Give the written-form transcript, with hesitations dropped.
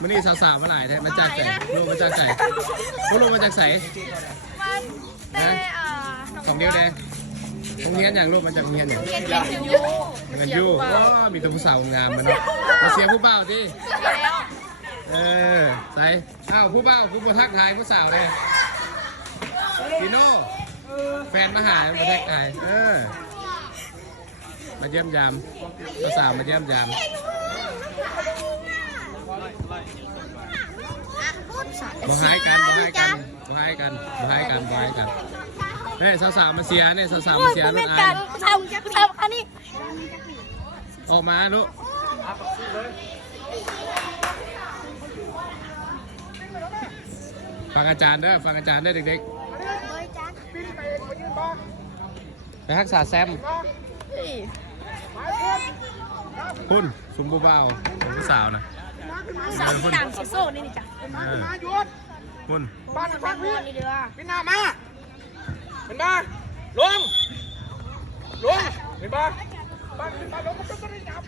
มันนี่สาวๆมาหลายแท้มาจากใส่ลูกมาจากใส่พวกลูกมาจากใส่ มันเตะสองเดียวแดงโรงเรียนอย่างลูกมาจากโรงเรียนอย่าง เรียนเรียนยู เงินยูมีตัวผู้สาวงามมันมาเสียผู้เบ่าวดิใส่อ้าวผู้เบ่าวผู้ประทักทายผู้สาวเลยพี่โน่แฟนมาหามาทักทายมาเยี่ยมยามผู้สาวมาเยี่ยมยามมาหายกันเนี่ยสาวๆมาเสียเนี่ยสาวๆมาเสียลูกอ่านอันนี้ออกมาลูกฟังอาจารย์เด้อเด็กๆไปรักษาแซมคุณสุมบูบ่าวของผู้สาวนะสาวที่ดังโซ่นี่นี่จ้ะคุณ บ้านฟังพี่ นี่เด้อ พี่นามาเห็นบ้าลงเห็นบ้าบ้านลงมันก็ไม่ได้จับ